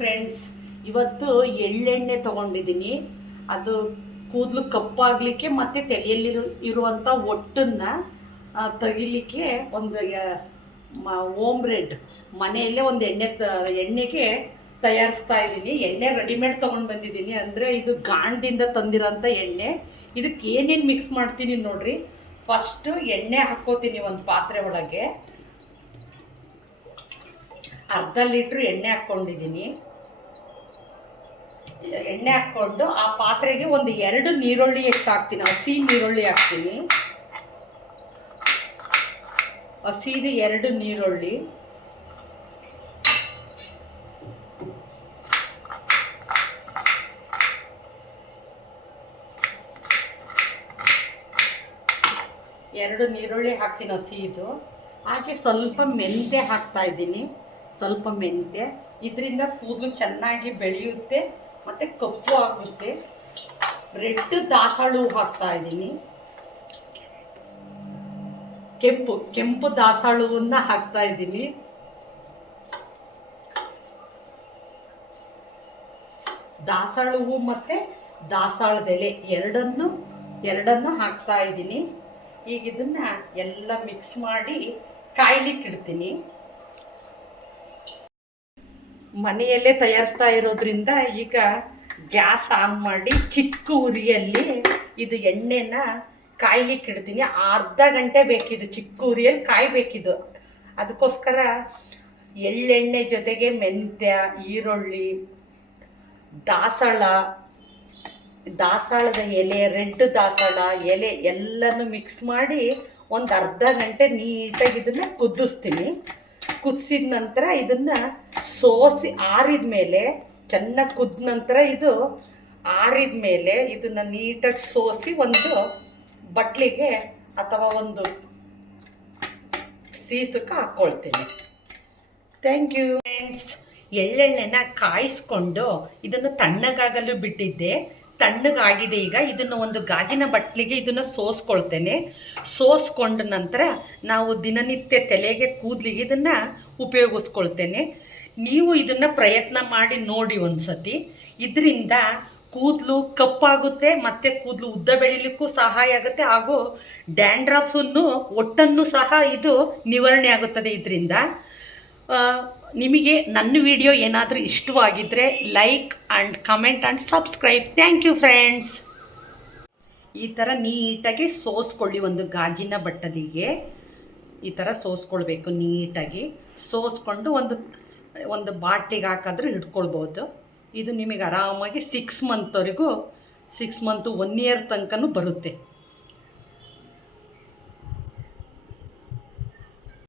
Friends, ಇವತ್ತು ಎಳ್ಳೆಣ್ಣೆ ತೊಗೊಂಡಿದ್ದೀನಿ. ಅದು ಕೂದಲು ಕಪ್ಪಾಗಲಿಕ್ಕೆ ಮತ್ತು ತಲೆಯಲ್ಲಿರುವಂಥ ಒಟ್ಟನ್ನು ತೆಗಿಲಿಕ್ಕೆ ಒಂದು ಓಮ್ ರೆಡ್ ಮನೆಯಲ್ಲೇ ಒಂದು ಎಣ್ಣೆಗೆ ತಯಾರಿಸ್ತಾ ಇದ್ದೀನಿ. ಎಣ್ಣೆ ರೆಡಿಮೇಡ್ ತೊಗೊಂಡು ಬಂದಿದ್ದೀನಿ. ಅಂದರೆ ಇದು ಗಾಣದಿಂದ ತಂದಿರೋಂಥ ಎಣ್ಣೆ. ಇದಕ್ಕೆ ಏನೇನು ಮಿಕ್ಸ್ ಮಾಡ್ತೀನಿ ನೋಡಿರಿ. ಫಸ್ಟು ಎಣ್ಣೆ ಹಾಕ್ಕೋತೀನಿ ಒಂದು ಪಾತ್ರೆ ಒಳಗೆ. ಅರ್ಧ ಲೀಟ್ರ್ ಎಣ್ಣೆ ಹಾಕ್ಕೊಂಡಿದ್ದೀನಿ. ಎಣ್ಣೆ ಹಾಕ್ಕೊಂಡು ಆ ಪಾತ್ರೆಗೆ ಒಂದು 2 ನೀರುಳ್ಳಿ ಹೆಚ್ಚಾಕ್ತೀನಿ. ಹಸಿ ನೀರುಳ್ಳಿ ಹಾಕ್ತೀನಿ. ಹಸಿದು 2 ನೀರುಳ್ಳಿ. ಎರಡು ನೀರುಳ್ಳಿ ಹಾಕ್ತೀನಿ ಹಸಿದು. ಹಾಗೆ ಸ್ವಲ್ಪ ಮೆಂತ್ಯ ಹಾಕ್ತಾ ಇದ್ದೀನಿ. ಸ್ವಲ್ಪ ಮೆಂತ್ಯ, ಇದರಿಂದ ಕೂದಲು ಚೆನ್ನಾಗಿ ಬೆಳೆಯುತ್ತೆ ಮತ್ತು ಕಪ್ಪು ಆಗುತ್ತೆ. ರೆಡ್ ದಾಸಾಳು ಹಾಕ್ತಾ ಇದ್ದೀನಿ. ಕೆಂಪು ದಾಸಾಳುವನ್ನು ಹಾಕ್ತಾ ಇದ್ದೀನಿ. ದಾಸಾಳು ಹೂವು ಮತ್ತು ದಾಸಾಳದ ಎಲೆ ಎರಡನ್ನು ಹಾಕ್ತಾ ಇದ್ದೀನಿ. ಈಗ ಇದನ್ನ ಎಲ್ಲ ಮಿಕ್ಸ್ ಮಾಡಿ ಕಾಯ್ಲಿಕ್ಕೆ ಇಡ್ತೀನಿ. ಮನೆಯಲ್ಲೇ ತಯಾರಿಸ್ತಾ ಇರೋದ್ರಿಂದ ಈಗ ಗ್ಯಾಸ್ ಆನ್ ಮಾಡಿ ಚಿಕ್ಕ ಉರಿಯಲ್ಲಿ ಇದು ಎಣ್ಣೆನ ಕಾಯ್ಲಿಕ್ಕೆ ಇಡ್ತೀನಿ. ಅರ್ಧ ಗಂಟೆ ಬೇಕಿದು, ಚಿಕ್ಕ ಉರಿಯಲ್ಲಿ ಕಾಯಬೇಕಿದು. ಅದಕ್ಕೋಸ್ಕರ ಎಳ್ಳೆಣ್ಣೆ ಜೊತೆಗೆ ಮೆಂತ್ಯ, ಈರುಳ್ಳಿ, ದಾಸಾಳದ ಎಲೆ, ರೆಡ್ ದಾಸಾಳ ಎಲೆ ಎಲ್ಲನೂ ಮಿಕ್ಸ್ ಮಾಡಿ ಒಂದು ಅರ್ಧ ಗಂಟೆ ನೀಟಾಗಿ ಇದನ್ನು ಕುದಿಸ್ತೀನಿ. ಕುದಿಸಿದ ನಂತರ ಇದನ್ನು ಸೋಸಿ ಆರಿದ ಮೇಲೆ, ಚೆನ್ನಾಗಿ ಕುದ್ದ ನಂತರ ಇದು ಆರಿದ ಮೇಲೆ ಇದನ್ನು ನೀಟಾಗಿ ಸೋಸಿ ಒಂದು ಬಟ್ಲಿಗೆ ಅಥವಾ ಒಂದು ಸೀಸಕ್ಕೆ ಹಾಕ್ಕೊಳ್ತೀನಿ. Thank you friends. ಎಳ್ಳೆಣ್ಣೆನ ಕಾಯಿಸ್ಕೊಂಡು ಇದನ್ನು ತಣ್ಣಗಾಗಲು ಬಿಟ್ಟಿದ್ದೆ. ತಣ್ಣಗಾಗಿದೆ. ಈಗ ಇದನ್ನು ಒಂದು ಗಾಜಿನ ಬಟ್ಲಿಗೆ ಇದನ್ನು ಸೋಸ್ಕೊಳ್ತೇನೆ. ಸೋಸ್ಕೊಂಡ ನಂತರ ನಾವು ದಿನನಿತ್ಯ ತಲೆಗೆ ಕೂದಲಿಗೆ ಇದನ್ನು ಉಪಯೋಗಿಸ್ಕೊಳ್ತೇನೆ. ನೀವು ಇದನ್ನು ಪ್ರಯತ್ನ ಮಾಡಿ ನೋಡಿ ಒಂದು ಸತಿ. ಇದರಿಂದ ಕೂದಲು ಕಪ್ಪಾಗುತ್ತೆ ಮತ್ತು ಕೂದಲು ಉದ್ದ ಬೆಳೀಲಿಕ್ಕೂ ಸಹಾಯ ಆಗುತ್ತೆ. ಹಾಗೂ ಡ್ಯಾಂಡ್ರಫನ್ನು ಒಟ್ಟನ್ನು ಸಹ ಇದು ನಿವಾರಣೆ ಆಗುತ್ತದೆ ಇದರಿಂದ. ನಿಮಗೆ ನನ್ನ ವಿಡಿಯೋ ಏನಾದರೂ ಇಷ್ಟವಾಗಿದ್ದರೆ like and comment and subscribe. Thank you friends. ಈ ಥರ ನೀಟಾಗಿ ಸೋಸ್ಕೊಳ್ಳಿ. ಒಂದು ಗಾಜಿನ ಬಟ್ಟಲಿಗೆ ಈ ಥರ ಸೋಸ್ಕೊಳ್ಬೇಕು. ನೀಟಾಗಿ ಸೋಸ್ಕೊಂಡು ಒಂದು ಬಾಟ್ಲಿಗೆ ಹಾಕಿದ್ರೆ ಹಿಡ್ಕೊಳ್ಬೋದು. ಇದು ನಿಮಗೆ ಆರಾಮಾಗಿ 6 ಮಂತ್ವರೆಗೂ 6 ಮಂತು 1 ಇಯರ್ ತನಕನೂ ಬರುತ್ತೆ.